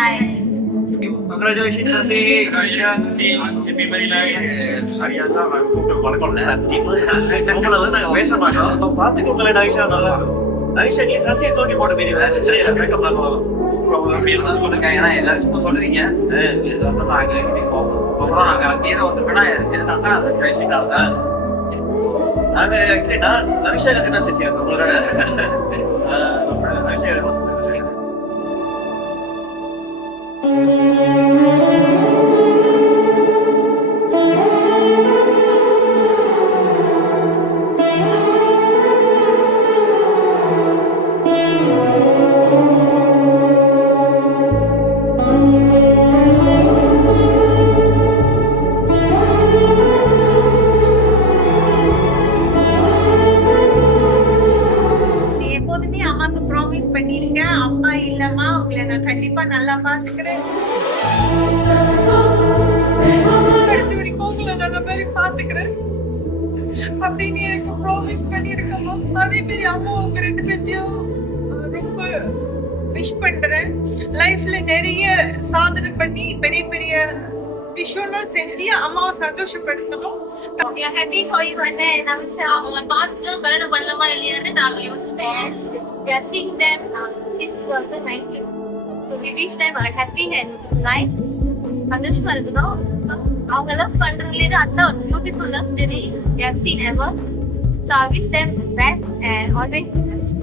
life. Congratulations, Sasi. Happy married life. சரியா தான் நான் கூப்பிட்டு பழக்கம்ல. உங்களெல்லாம் நாங்க பேச மாட்டோம். பார்த்துக்கோங்களேன் ஐஷா நல்லா. ஐஷா நீ சசியை தூக்கி போட்டு போயிருவேன். சரி மேக்கப் ஆகும். அப்படி இருந்தாலும் சொல்லுங்க. ஏன்னா எல்லாரும் சொல்றீங்க. நாங்க அப்புறம் நாங்க கீரை வந்து விடா இருந்தாங்க அந்த பேசிட்டாங்க. நாங்க ஆக்சுவலி நான் அபிஷேகத்துக்கு தான் சசி உங்களோட அபிஷேகம் எப்போதுமே அம்மாக்கு ப்ராமிஸ் பண்ணிருங்க, அம்மா இல்லம்மா உங்களை நான் கண்டிப்பா நல்லா பாத்துக்கிறேன், கடைசி வரைக்கும் உங்களை நல்ல மாதிரி பாத்துக்கிறேன் அப்படின்னு எனக்கு ப்ராமிஸ் பண்ணிருக்கம்மா. அதே மாதிரி அம்மா உங்க 2 பேத்தையும் ரொம்ப விஷ் பண்றேன். லைஃப்ல நிறைய சாதனை பண்ணி பெரிய பெரிய விஷயம்லாம் செஞ்சு அம்மாவை சந்தோஷப்படுத்தணும். We are happy for you and Namisha. அவங்கள பார்த்து கல்யாணம் பண்ணலாமா இல்லையான்னு நாங்கள் யோசிப்போம். We are seeing them since 2019. So we wish them a happy and life. சந்தோஷமா இருக்கணும். அவங்க லவ் பண்றதுலேயே அதான் beautiful love story we have seen ever. So I wish them the best and always the best.